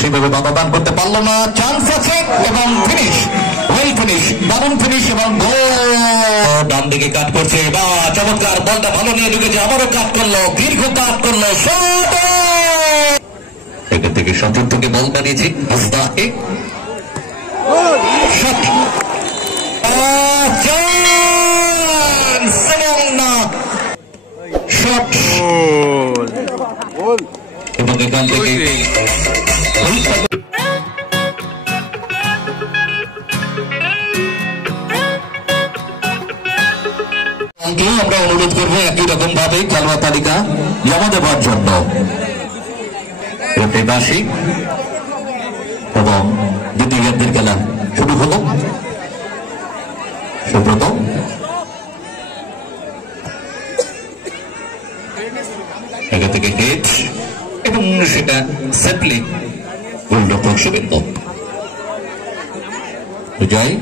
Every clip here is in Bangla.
সেভাবে বাধাদান করতে পারলো না। চান্স আছে এবং ফিনিশ, ওয়েল ফিনিশ, দারুণ ফিনিশ এবং গোল। ডান দিকে কাট করছে বা চমৎকার, বলটা ভালো নিয়ে ঢুকেছে, আবারও কাট করলো, দীর্ঘ কাট করলো, শট। এখান থেকে সতীর্থকে বল বানিয়েছে হাসদাকে, শট শট এবং এখান থেকে আমরা অনুরোধ করবো একই রকম ভাবে খেলোয়াড় তালিকা জমা দেওয়ার জন্য। বাসী এবং দ্বিতীয়দের খেলা শুরু হলো। সুব্রত এখান থেকে হেড এবং সেটা সেফলি গোলরক্ষক শুভেন্দু। বিজয়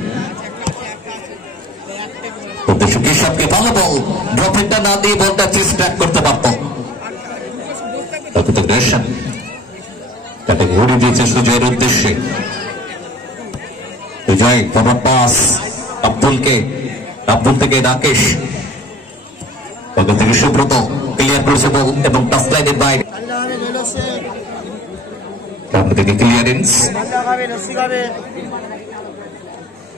কৃষককে ভালো বল, ড্রপিংটা না দিয়ে বলটা চেস ট্র্যাক করতে পারত। তাকে ঘুরে দিয়েছে সুজয়ের উদ্দেশ্যে। বিজয় ফরওয়ার্ড পাস আব্দুলকে, আব্দুল থেকে রাকেশ, ওখান থেকে সুব্রত ক্লিয়ার করেছে বল এবং টাচ লাইনের বাইরে থেকে ক্লিয়ারেন্স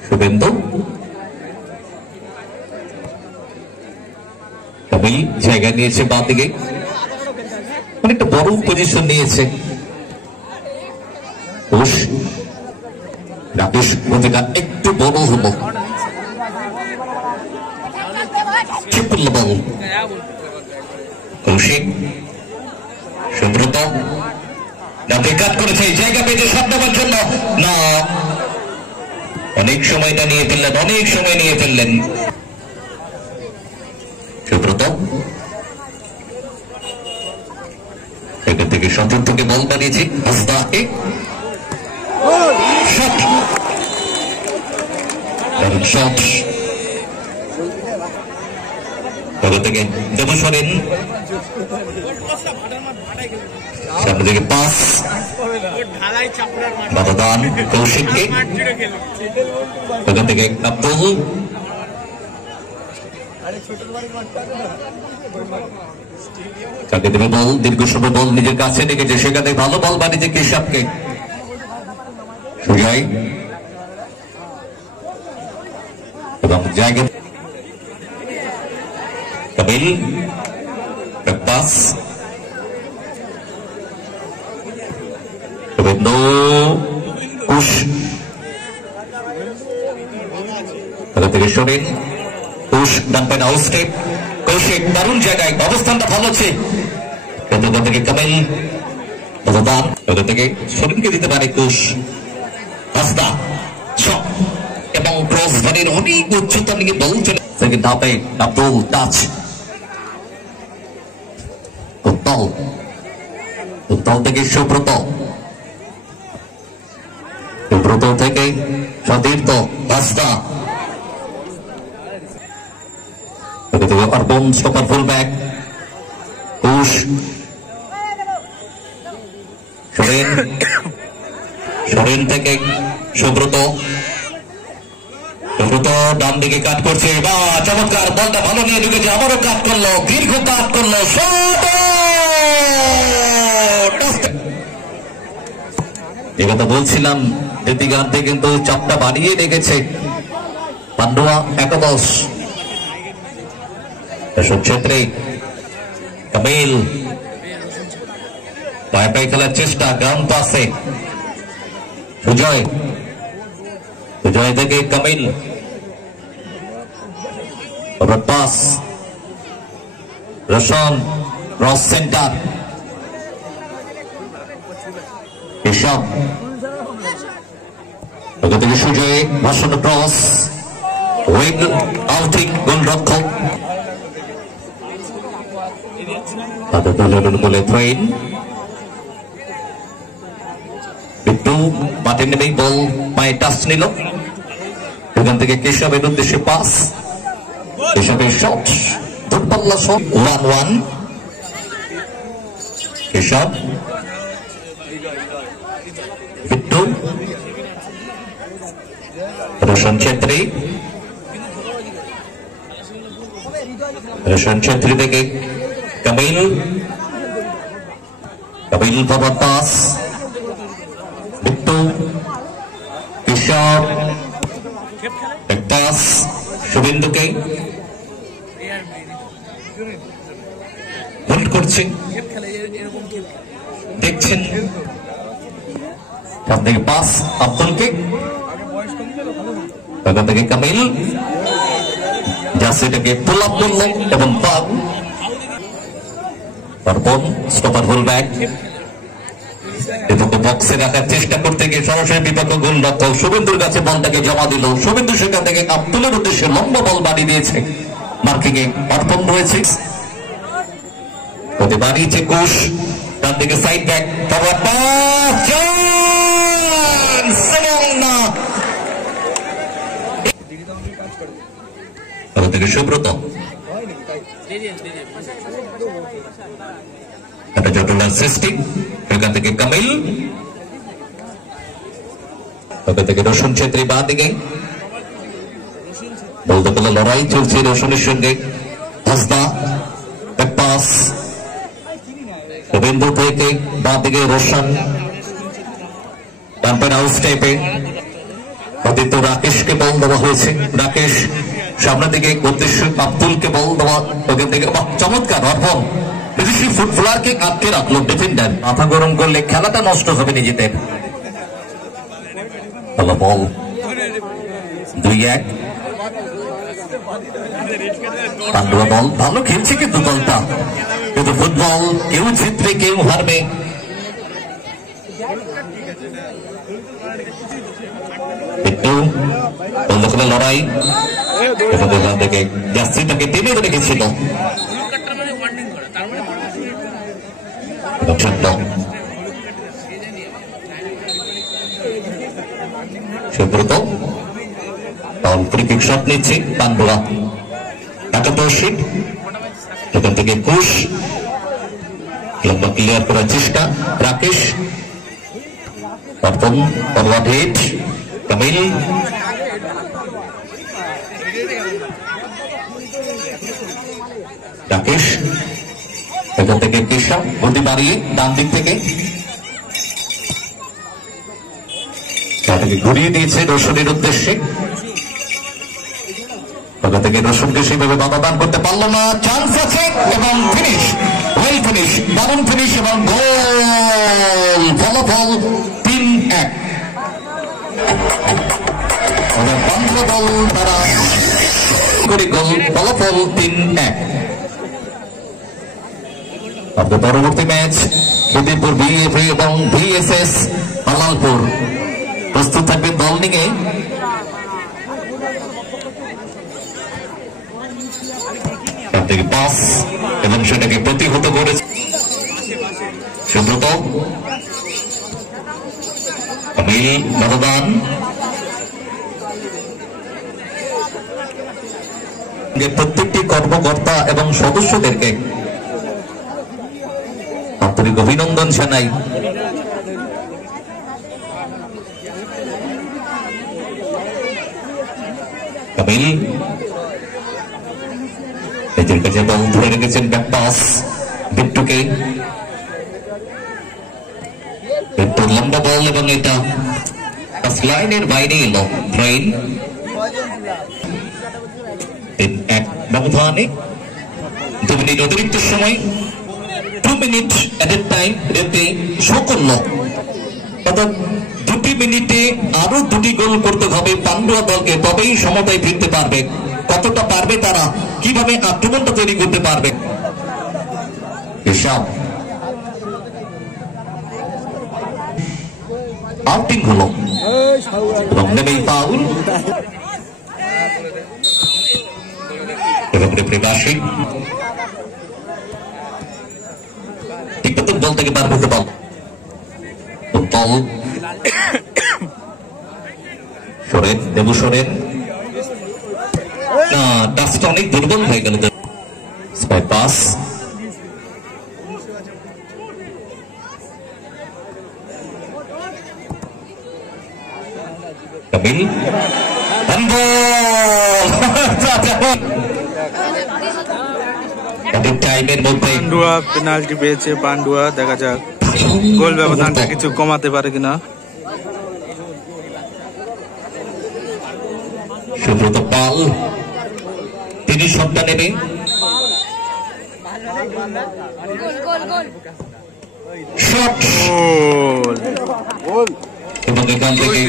শুভেন্দু। জায়গা নিয়েছে বাঁ দিকে, অনেকটা বড় পজিশন নিয়েছে। রাকেশ প্রতিটা একটু বড় হলো, বল কৌশিক, সুব্রত কাট করেছে, জায়গা পেয়েছে শট দেওয়ার জন্য, না অনেক সময়টা নিয়ে ফেললেন, অনেক সময় নিয়ে ফেললেন সুব্রত। এখান থেকে সতীর্থকে বল বানিয়েছে হাসদাকে, শট শট থেকে দেব সরেন, সামনে থেকে পাস বাধাদান কৌশিককে, ওখান থেকে আব্দুল, কাকে দেবে বল, দীর্ঘ সময় বল নিজের কাছে রেখেছে, সেখানে ভালো বল বানিয়েছে কৃষককে। সুজয় এবং জায়গা কবিল, প্রকাশ, শুভেন্দু, কুশ, ওখান থেকে সরেন, কুশ ডান পায়ে আউট স্টেপ, কৌশিক দারুণ জায়গায়, অবস্থানটা ভালো আছে, ওখান থেকে কবিল, দান ওখান থেকে সরিনকে দিতে পারে কুশ, হাসদা শট এবং ক্রস বারের অনেক উচ্চতা নিয়ে বল চলে সেকেন্ড হাফে আব্দুল টাচ, উত্তল, উত্তল থেকে সুব্রত, সুব্রত থেকে সতীর্থ হাসদা, অর্পণ স্টপার ফুল ব্যাক, কুশ, সরেন, সরেন থেকে সুব্রত, সুব্রত ডান দিকে কাট করছে বা চমৎকার, বলটা ভালো নিয়ে ঢুকেছে, আবারও কাট করলো, দীর্ঘ কাট করলো, শট। যে কথা বলছিলাম দ্বিতীয়ার্ধে কিন্তু চাপটা বাড়িয়ে রেখেছে পান্ডুয়া একাদশ। ক্ষেত্রে কামিল পায়ে পায়ে খেলার চেষ্টা, গ্রাউন্ড পাসে সুজয়, সুজয় থেকে Kamil, pass Roshan, cross centre এসব, ওখান থেকে সুজয় ভাষণ ক্রস, উইং আউটিং গোলরক্ষক বলে ট্রেন একটু মাঠে নেমেই বল পায়ে টাচ নিল, ওখান থেকে কেশবের উদ্দেশ্যে পাস, কেশবের শট, দূরপাল্লা শট, 1-1 কেশব, বিট্টু, রোশন ছেত্রী, রোশন ছেত্রী থেকে Kamil, Kamil forward pass, Bittu, Kishore, pass শুভেন্দুকে হোল্ড করছে, দেখছেন থেকে পাস আব্দুলকে, ওখান থেকে কামিল জার্সিটাকে পুল আপ করল এবং পাল অর্পণ স্টপার হোল ব্যাক এটাকে বক্সে রাখার চেষ্টা করতে গিয়ে সরাসরি বিপক্ষ গোলরক্ষক শুভেন্দুর কাছে বলটাকে জমা দিল। শুভেন্দু সেখান থেকে আব্দুলের উদ্দেশ্যে লম্বা বল বাড়িয়ে দিয়েছে, মার্কিং এ অর্পণ রয়েছে, ওতে বাড়িয়েছে কোষ, তার দিকে সাইড ব্যাক ফরওয়ার্ড পাস থেকে সুব্রত, একটা জটিলার সৃষ্টি, এখান থেকে কামিল, ওখান থেকে রোশন ছেত্রী বাঁ দিকে, বলতে গেলে লড়াই চলছে রোশনের সঙ্গে, হাসদা পাস শুভেন্দু থেকে বাঁ দিকে রোশন, তারপরে আউট টাইপে আদিত্য রাকেশকে বল দেওয়া হয়েছে, রাকেশ সামনের দিকে উদ্দেশ্য আব্দুলকে বল দেওয়া, ওখান থেকে চমৎকার অর্পণ বিদেশি ফুটবলারকে আটকে রাখলো ডিফেন্ডার, মাথা গরম করলে খেলাটা নষ্ট হবে নিজেদের। ভালো বল 2-1, পান্ডুয়া বল ভালো খেলছে কিন্তু দলটা, কিন্তু ফুটবল কেউ জিতবে কেউ হারবে। লড়াই থেকে জার্সিটাকে টেনে রেখেছিল, সুব্রত ফ্রি কিক শট নিচ্ছে পান্ডুয়া, একাদশী এখান থেকে কুশ ক্লিয়ার করার চেষ্টা, রাকেশ অর্পণ ফরওয়ার্ড হিট, কামিল রাকেশ এখান থেকে কেশব গতি বাড়িয়ে ডান দিক থেকে ঘুরিয়ে দিয়েছে রোশনের উদ্দেশ্যে, ওখান থেকে রোশনকে সেভাবে বাধা দান করতে পারল না, চান্স আছে এবং ফিনিশ, ওয়েল ফিনিশ, দারুণ ফিনিশ এবং গোল, ফলাফল 3-1। বন্ধ দল তারা করে গোল, ফলাফল 3-1। পরবর্তী ম্যাচ উদয়পুর বিএফএ এবং ভিএসএস হালালপুর প্রস্তুত থাকবে দল নিয়ে। পাস এবং সেটাকে প্রতিহত করেছে সুব্রত, কামিল মতদান, প্রত্যেকটি কর্মকর্তা এবং সদস্যদেরকে আন্তরিক অভিনন্দন জানাই। কামিল নিজের কাছে বল ধরে রেখেছেন, ব্যাক পাস বিট্টুকে, বিট্টুর লম্বা বল এবং এটা লাইনের বাইরে এলো, ব্রেইন 1 ব্যবধানে 2 মিনিট অতিরিক্ত সময়, 2 minute added time referee show করল, অর্থাৎ 2 মিনিটে আরো 2টি গোল করতে হবে পান্ডুয়া দলকে, তবেই সমতায় ফিরতে পারবে। কতটা পারবে তারা, কিভাবে আক্রমণটা তৈরি করতে পারবে, এসব আউটিং হলো এবং নেমেই ফাউল এবং রেফারি বাসি ঠিকঠাক বল থেকে পার করতে পারল, বল সরেন দেবু সরেন না, টাচটা অনেক দুর্বল হয়ে গেল, পাস কামিল টাইমের মধ্যে পান্ডুয়া পেনাল্টি পেয়েছে। পান্ডুয়া, দেখা যাক গোল ব্যবধানটা কিছু কমাতে পারে কিনা। সুব্রত পাল তিনি শটটা নেবে, এবং এখান থেকে